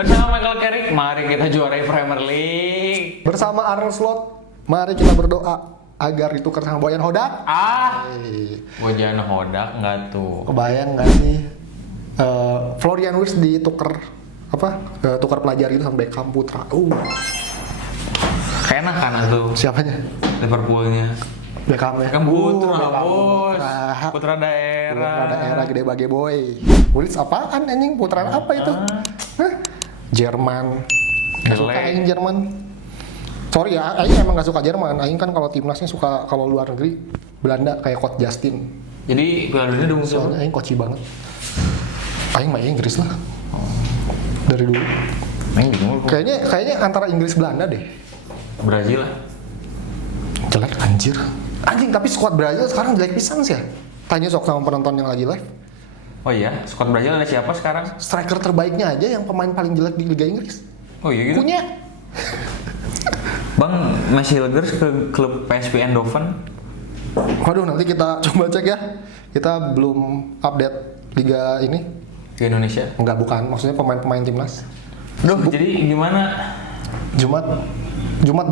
Bersama Michael Carrick, mari kita juarai Premier League. Bersama Arnold Slot, mari kita berdoa agar ditukar sama Boyan Hodak. Bojan Hodak nggak tuh? Kebayang nggak sih Florian Wirtz ditukar tukar pelajar itu sama Beckham Putra. Enak kan tuh Siapanya? Liverpoolnya. Beckham ya. Kan Putra, Beckham bos. Putra. Putra daerah. Putra daerah gede bage boy. Wirtz apaan anjing? Putra apa itu? Hah? Jerman. Gak suka Jelek. aing Jerman. Sorry ya, aing emang gak suka Jerman. Aing kan kalau timnasnya suka kalau luar negeri Belanda kayak Coach Justin. Jadi Piala Dunia dong tuh. Soalnya aing koci banget. Aing mah Inggris lah. Dari dulu. Main bingung. Kayaknya antara Inggris Belanda deh. Brazil lah. Jelek anjir. Anjing tapi squad Brazil sekarang jelek pisan sih ya. Tanya sok sama penonton yang lagi live. Oh iya, squad Brazil ada siapa sekarang? Striker terbaiknya aja yang pemain paling jelek di Liga Inggris. Oh iya gitu. Punya. Bang, masih Hilgers ke klub PSV Eindhoven. Waduh nanti kita coba cek ya. Kita belum update Liga ini. Ke Indonesia. Enggak bukan, maksudnya pemain-pemain timnas. Duh, jadi gimana? Jumat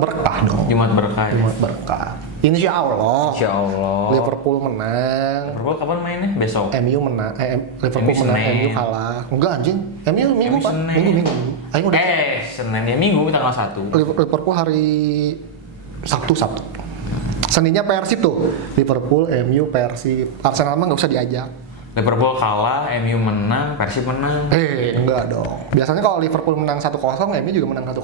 berkah dong. Jumat berkah. Jumat berkah. Insya Allah. Insya Allah. Liverpool menang. Liverpool kapan mainnya? Besok. MU menang. Liverpool MU menang. Senin. MU kalah. Enggak anjing. MU minggu MU pak. Senin. Minggu. Ayo udah. Senin ya Minggu tanggal 1. Liverpool hari Sabtu. Seninnya Persib tuh. Liverpool, MU, Persib. Arsenal mah nggak usah diajak. Liverpool kalah, MU menang, Persib menang. Enggak dong. Biasanya kalau Liverpool menang 1-0, MU juga menang 1-0.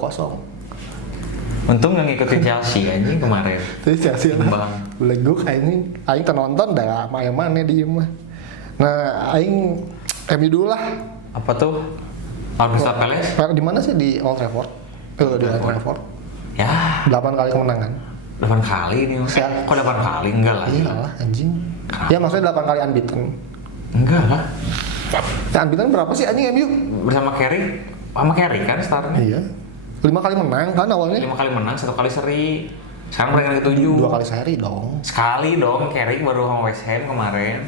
Untung nggak ngikutin Chelsea anjing kemarin. Jadi Chelsea Imbang. beleguk aing nonton dah main mana di mah. Nah, aing MU dulu lah. Apa tuh? Crystal Palace? Di mana sih di Old Trafford? Di Old Trafford. Ya, 8 kali kemenangan. 8 kali nih. Siap. Kok 8 kali? Enggak lah. Iya lah anjing. Ya maksudnya 8 kali unbeaten. Enggak lah. Nah, unbeaten berapa sih anjing MU? Bersama Carrick. Sama Carrick kan startnya. Iya. 5 kali menang kan awalnya. 5 kali menang, 1 kali seri. Sekarang peringkat ke-7. 2 kali seri dong. Sekali dong, Carrick baru sama West Ham kemarin.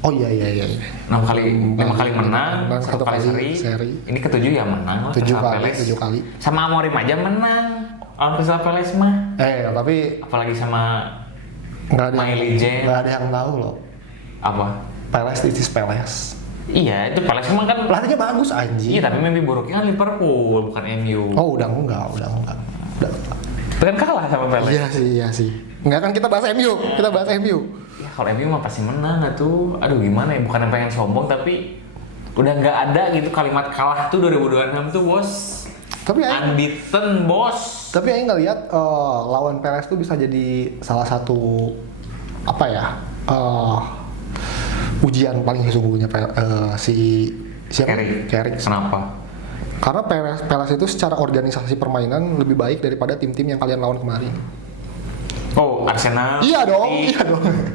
Oh iya. 5 kali menang, 1 1 kali seri. Ini ke-7 ya menang lah. 7 Crystal kali, Palace. 7 kali. Sama Amorim aja menang. Crystal Palace mah. Tapi Apalagi sama nggak ada My Legend. nggak ada yang tahu loh. Apa? Palace itu Palace. Iya, itu Palace mah kan. Pelatihnya bagus anjing. Iya, tapi mimpi buruknya kan Liverpool, bukan MU. Oh udah enggak. Itu kan kalah sama Palace. Iya sih. Enggak kan kita bahas MU. Ya Kalau MU mah pasti menang tuh. Aduh gimana ya, bukan yang pengen sombong tapi udah nggak ada gitu kalimat kalah tuh 2026 tuh bos. Tapi Unbeaten bos. aing ngelihat lawan Perez tuh bisa jadi salah satu ujian paling sesungguhnya si siapa? Carrick. Kenapa? Karena Perez itu secara organisasi permainan lebih baik daripada tim-tim yang kalian lawan kemarin. Oh, Arsenal. Iya dong.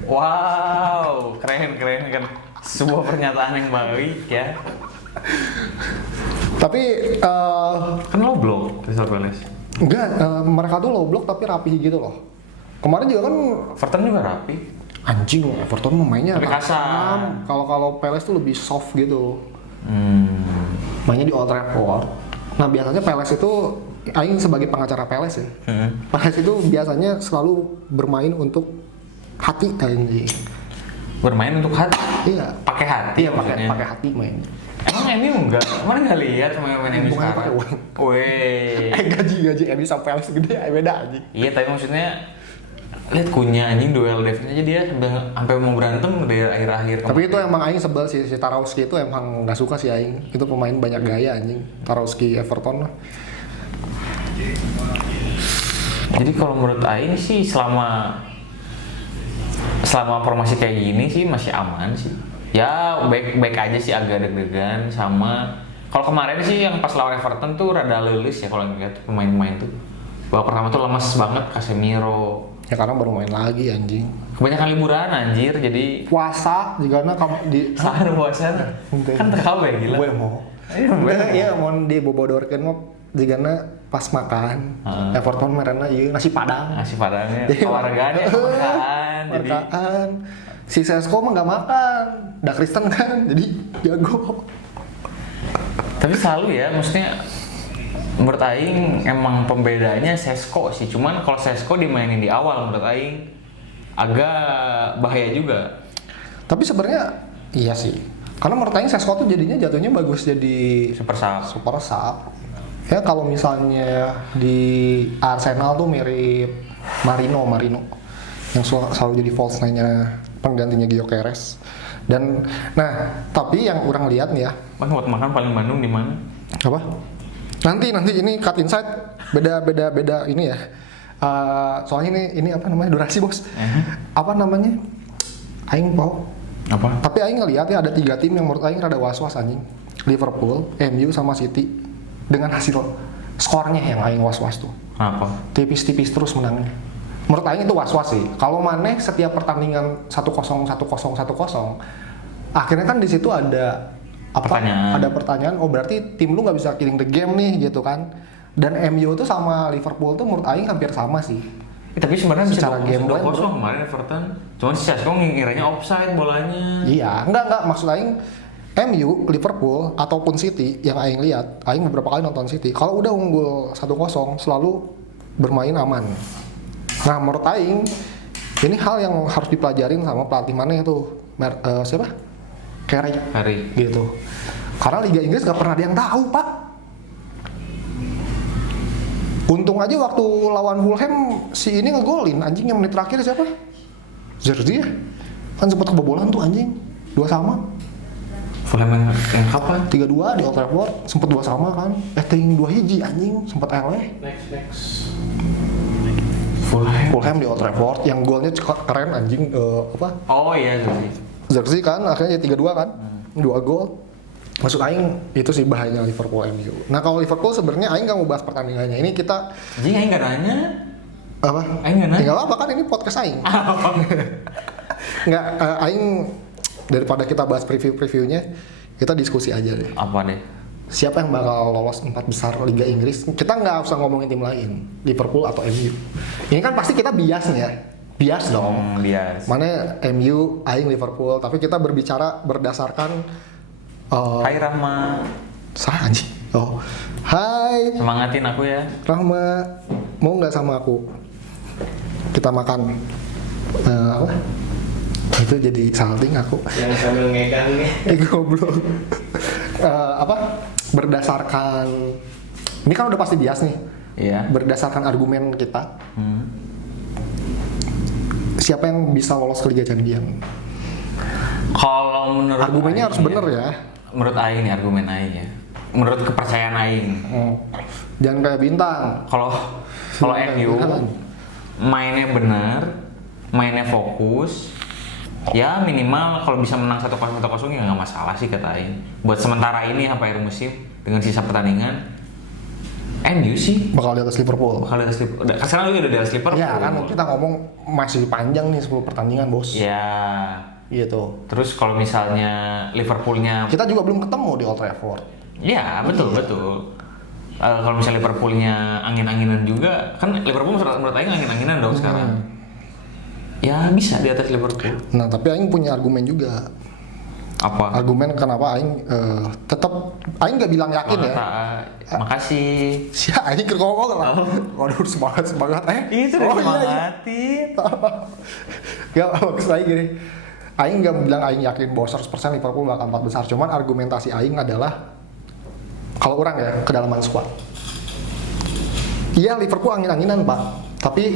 Wow, keren kan. Sebuah pernyataan yang baik ya. Tapi Kan lo blok Crystal Palace. enggak, mereka tuh low block tapi rapi gitu loh. Kemarin juga kan Everton juga rapi. anjing Everton mainnya Tapi kasar. Kalau Palace tuh lebih soft gitu. Mainnya di Old Trafford. Nah biasanya Palace itu, aing sebagai pengacara Palace ya. Palace itu biasanya selalu bermain untuk hati anjing. Bermain untuk hati. Iya. Pakai hati. Iya pakai hati main. Emang MU enggak? Mana nggak lihat pemain-pemain MU Bukan pakai sekarang? uang. Weh. gaji MU sama Palace gede beda anjing. Iya, tapi maksudnya lihat Kunya anjing duel defense aja dia sampai mau berantem dari akhir-akhir. Tapi itu emang aing sebel sih, si Tarkowski itu emang nggak suka sih aing. Itu pemain banyak gaya anjing. Tarkowski Everton lah. Jadi kalau menurut Aing sih selama formasi kayak gini sih masih aman sih. Ya baik aja sih, agak deg-degan sama kalau kemarin sih yang pas lawan Everton tuh rada lelis ya kalau ngeliat pemain-pemain tuh. Babak pertama tuh lemes banget Casemiro. Ya karena baru main lagi anjing. Kebanyakan liburan anjir jadi Puasa juga kamu di sahur puasa kan terkawe gila. gue mau. Iya mau dibobodorkeun mah jigana pas makan. Everton merena ieu nasi padang. Nasi padangnya olahraganya makan jadi Makan. Si Sesko mah nggak makan. Da Kristen kan jadi jago. Tapi selalu ya, maksudnya menurut Aing emang pembedanya Sesko sih. Cuman kalau Sesko dimainin di awal menurut Aing agak bahaya juga. Tapi sebenarnya iya sih. Karena menurut Aing Sesko tuh jadinya jatuhnya bagus jadi Super sub. Ya kalau misalnya di Arsenal tuh mirip Marino yang selalu jadi false nine-nya penggantinya Gyökeres. Dan nah, tapi yang orang lihat nih ya. Buat makan paling Bandung di mana? Apa? Nanti ini cut inside beda ini ya. Soalnya ini apa namanya durasi bos. Apa namanya? Aing mau. Apa? Tapi Aing ngeliat ya ada 3 tim yang menurut Aing rada was-was anjing. Liverpool, MU sama City dengan hasil skornya yang Aing was-was tuh. Kenapa? Tipis-tipis terus menangnya. Menurut Aing itu was-was sih. Kalau Mane setiap pertandingan 1-0, akhirnya kan di situ ada pertanyaan. Ada pertanyaan. Oh berarti tim lu nggak bisa killing the game nih gitu kan? Dan MU tuh sama Liverpool tuh menurut Aing hampir sama sih. Tapi sebenarnya bisa Secara game 2-0 plan, kemarin Everton. Cuman si Sesko ngiranya offside bolanya. Iya, enggak maksud Aing MU, Liverpool ataupun City yang Aing lihat, Aing beberapa kali nonton City. Kalau udah unggul 1-0 selalu bermain aman. Nah menurut Aing ini hal yang harus dipelajarin sama pelatih mana itu siapa? Carey gitu. Karena Liga Inggris gak pernah ada yang tahu pak. Untung aja waktu lawan Fulham si ini ngegolin anjing yang menit terakhir siapa? Zerzi ya? Kan sempat kebobolan tuh anjing 2-2. Fulham yang kapan? 3-2 di Old Trafford, sempat 2-2 kan. Ting 2-1 anjing, sempat eleh. Next. Fulham di Old Trafford yang golnya keren anjing apa? Oh iya Zerzi. Zerzi kan akhirnya jadi 3-2 kan. 2 gol. Maksud Aing itu sih bahayanya Liverpool MU. Nah kalau Liverpool sebenarnya Aing gak mau bahas pertandingannya. Ini kita Anjing Aing gak nanya. apa? Aing gak nanya. Tinggal apa kan ini podcast Aing. Nggak, Aing daripada kita bahas preview-previewnya, kita diskusi aja deh. Apa deh? Siapa yang bakal lolos 4 besar Liga Inggris? Kita nggak usah ngomongin tim lain, Liverpool atau MU. Ini kan pasti kita biasnya. Bias dong. Bias. Mana MU, Aing Liverpool, tapi kita berbicara berdasarkan Hai Rahma. Sah anjing. Oh. Hai Semangatin aku ya. Rahma, mau nggak sama aku? Kita makan apa? Itu jadi salting aku. Yang sambil ngegang nih. Goblok. Apa? Berdasarkan ini kan udah pasti bias nih. Iya. Berdasarkan argumen kita. Siapa yang bisa lolos ke Liga Champions? Kalau menurut Argumennya Aing harus bener ya. Menurut Aing nih argumen Aing ya. Menurut kepercayaan Aing. Jangan kayak bintang. Kalau MU mainnya benar, mainnya fokus, ya minimal kalau bisa menang 1-0 ya nggak masalah sih kata Aing. Buat sementara ini sampai akhir musim dengan sisa pertandingan, MU sih Bakal di atas Liverpool. bakal di atas Liverpool. Sekarang juga udah di atas Liverpool. Ya kan kita ngomong masih panjang nih 10 pertandingan bos. Ya. Gitu. Terus kalau misalnya Liverpoolnya, Kita juga belum ketemu di Old Trafford. ya betul. Kalau misalnya Liverpoolnya angin-anginan juga, kan Liverpool menurut Aing angin-anginan dong sekarang. Ya bisa di atas Liverpool. Nah tapi Aing punya argumen juga. Apa? Argumen kenapa Aing tetap Aing nggak bilang yakin ya. Makasih. Si Aing kerkongkong lah. Waduh semangat Itu udah semangatin. Gak bagus lagi gini. Aing nggak bilang Aing yakin bahwa 100% Liverpool bakal 4 besar. Cuman argumentasi Aing adalah kalau orang ya kedalaman squad. Iya Liverpool angin-anginan pak. Tapi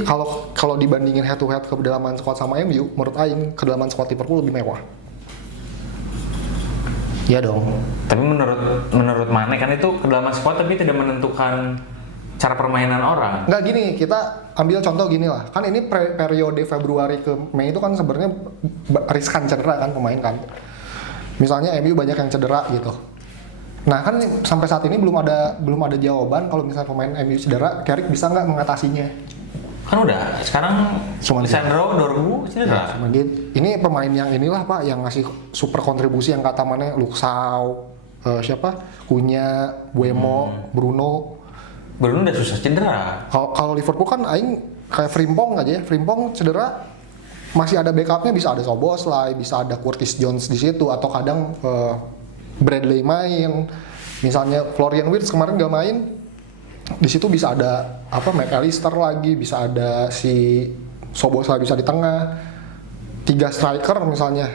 kalau dibandingin head to head kedalaman squad sama MU, menurut Aing kedalaman squad Liverpool lebih mewah. Iya dong. Tapi menurut Mane kan itu kedalaman squad tapi tidak menentukan cara permainan orang. Nggak gini, kita ambil contoh gini lah. Kan ini periode Februari ke Mei itu kan sebenarnya riskan cedera kan pemain kan. Misalnya MU banyak yang cedera gitu. Nah kan sampai saat ini belum ada jawaban kalau misalnya pemain MU cedera, Carrick bisa nggak mengatasinya? Kan udah, sekarang Lisandro Dorgu cedera. Cuma ini pemain yang inilah pak, yang ngasih super kontribusi yang kata mana Luxau, siapa? Cunha, Buemo, Bruno udah susah cedera. Kalau Liverpool kan Aing kayak Frimpong aja ya. Frimpong cedera masih ada backupnya, bisa ada Szoboszlai, bisa ada Curtis Jones di situ, atau kadang Bradley main. Misalnya Florian Wirtz kemarin nggak main, di situ bisa ada McAllister lagi, bisa ada si Soboslai bisa di tengah, 3 striker misalnya,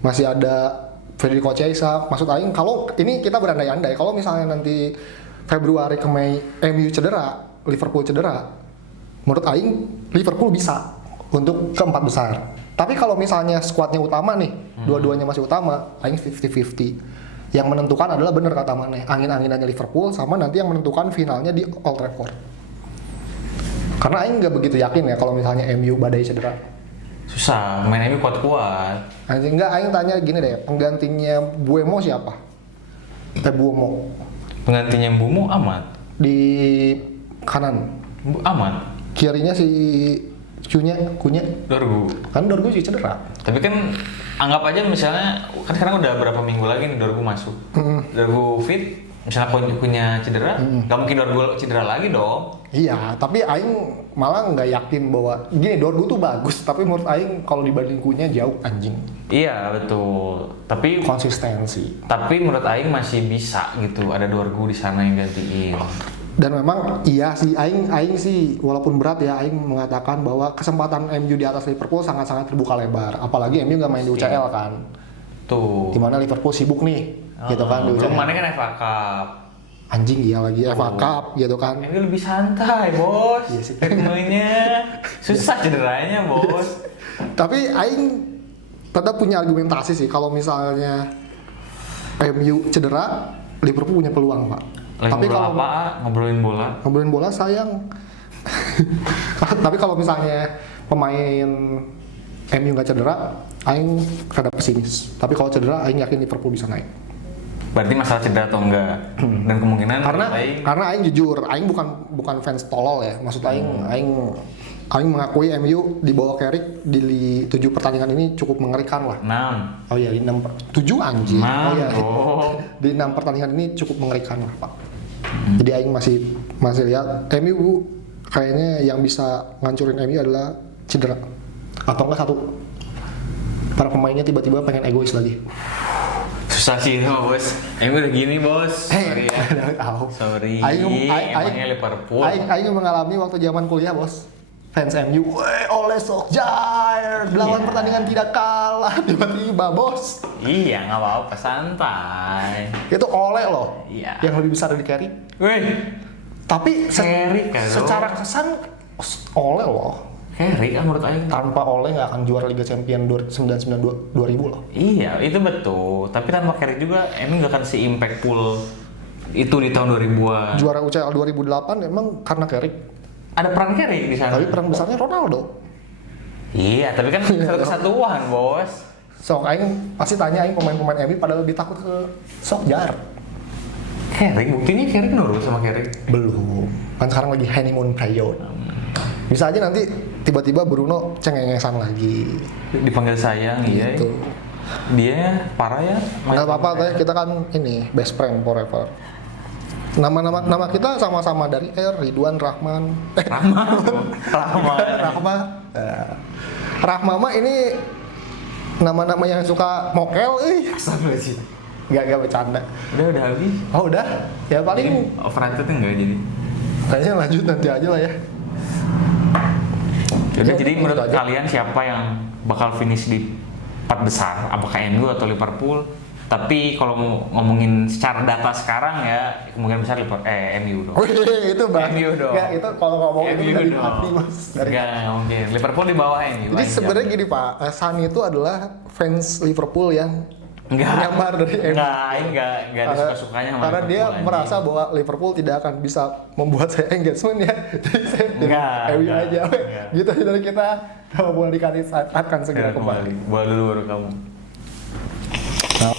masih ada Federico Chiesa. Maksud aing kalau ini kita berandai-andai kalau misalnya nanti Februari ke Mei MU cedera, Liverpool cedera, menurut aing Liverpool bisa untuk keempat besar. Tapi kalau misalnya skuadnya utama nih, dua-duanya masih utama, aing 50-50. Yang menentukan adalah bener kata Mane, angin-anginannya Liverpool sama nanti yang menentukan finalnya di Old Trafford. Karena aing nggak begitu yakin ya kalau misalnya MU badai cedera. Susah, main MU kuat-kuat. Anjing enggak, aing tanya gini deh, penggantinya Buemo siapa? Buemo. Penggantinya Mbumo amat. Di kanan. Amat. Kirinya si Kunya. Dorgu. Kan Dorgu sih cedera. Tapi kan anggap aja misalnya kan sekarang udah berapa minggu lagi nih Dorgu masuk. Dorgu fit, misalnya punya cedera, nggak mungkin Dorgu cedera lagi dong. Iya, tapi aing malah nggak yakin bahwa gini Dorgu tuh bagus, tapi menurut aing kalau dibanding Kunya jauh anjing. Iya betul. Tapi Konsistensi. menurut aing masih bisa gitu. Ada Dorgu di sana yang gantiin. Dan memang iya sih aing sih walaupun berat ya aing mengatakan bahwa kesempatan MU di atas Liverpool sangat-sangat terbuka lebar. Apalagi MU nggak main di UCL kan. Tuh. Dimana Liverpool sibuk nih, gitu kan di UCL. Belum mana kan FA Cup. Anjing iya lagi FA Cup gitu kan. MU lebih santai bos. Iya sih. Ritmenya susah cederanya bos. Tapi aing tetap punya argumentasi sih kalau misalnya MU cedera, Liverpool punya peluang, Pak. Tapi kalau ngobrolin bola sayang. Tapi kalau misalnya pemain MU nggak cedera, aing rada pesimis. Tapi kalau cedera, aing yakin Liverpool bisa naik. berarti masalah cedera atau enggak dan kemungkinan Karena aing jujur, aing bukan fans tolol ya. Maksud aing mengakui MU di bawah Carrick di 7 pertandingan ini cukup mengerikan lah. 6. Oh iya, 7 anjing. 6, Oh iya. oh. Di 6 pertandingan ini cukup mengerikan lah, Pak. Jadi aing masih lihat MU kayaknya yang bisa ngancurin MU adalah cedera. Atau enggak satu, para pemainnya tiba-tiba pengen egois lagi. Susah sih itu bos. MU udah gini bos. Sorry ya. Tahu. Sorry. Emangnya Liverpool. Aing mengalami waktu zaman kuliah, bos. Fans MU, Ole Solskjaer, 8 pertandingan tidak kalah, tiba-tiba bos. Iya, nggak apa-apa, santai. Itu Ole loh, Iya. yang lebih besar dari Carrick. Wih, Tapi Carrick kan, secara kesan Ole loh. Carrick kan menurut Aing. Tanpa Ole nggak akan juara Liga Champion 1999-2000 loh. Iya, itu betul. Tapi tanpa Carrick juga, MU nggak akan se-impactful itu di tahun 2000-an. Juara UCL 2008 emang karena Carrick. Ada peran Carrick di sana. Tapi peran besarnya Ronaldo. Iya, tapi kan satu kesatuan, bos. So, aing pasti tanya aing pemain-pemain MU pada lebih takut ke Solskjaer. Carrick, buktinya Carrick nurut sama Carrick. Belum. Kan sekarang lagi honeymoon period. Bisa aja nanti tiba-tiba Bruno cengengesan lagi. Dipanggil sayang, iya. Gitu. Dia parah ya. Nggak apa-apa, kita kan ini best friend forever. Nama kita sama-sama dari R, Ridwan, Rahman. Rahma. Rahma mah ini nama-nama yang suka mokel, Astagfirullahaladzim. Nggak bercanda. Udah habis. Oh udah, ya paling Jadi overrated enggak jadi. kayaknya lanjut nanti aja lah ya. Udah, Ya, jadi menurut gitu aja. kalian siapa yang bakal finish di 4 besar? Apakah MU atau Liverpool? Tapi kalau mau ngomongin secara data sekarang ya, kemungkinan besar MU dong. Oh iya, itu bang. MU dong. Nggak, itu kalau ngomong itu MU dari dong. hati mas. Enggak mungkin. Liverpool di bawah MU. Jadi aja. sebenarnya gini Pak, Sani itu adalah fans Liverpool yang menyamar dari MU. Enggak ada suka-sukanya sama Karena dia Liverpool, merasa anjing. bahwa Liverpool tidak akan bisa membuat saya engagement ya. Jadi saya Enggak, MU aja. enggak. Gitu aja dari kita. Kalau boleh dikasih akan segera kembali. Bola dulu baru kamu. Nah,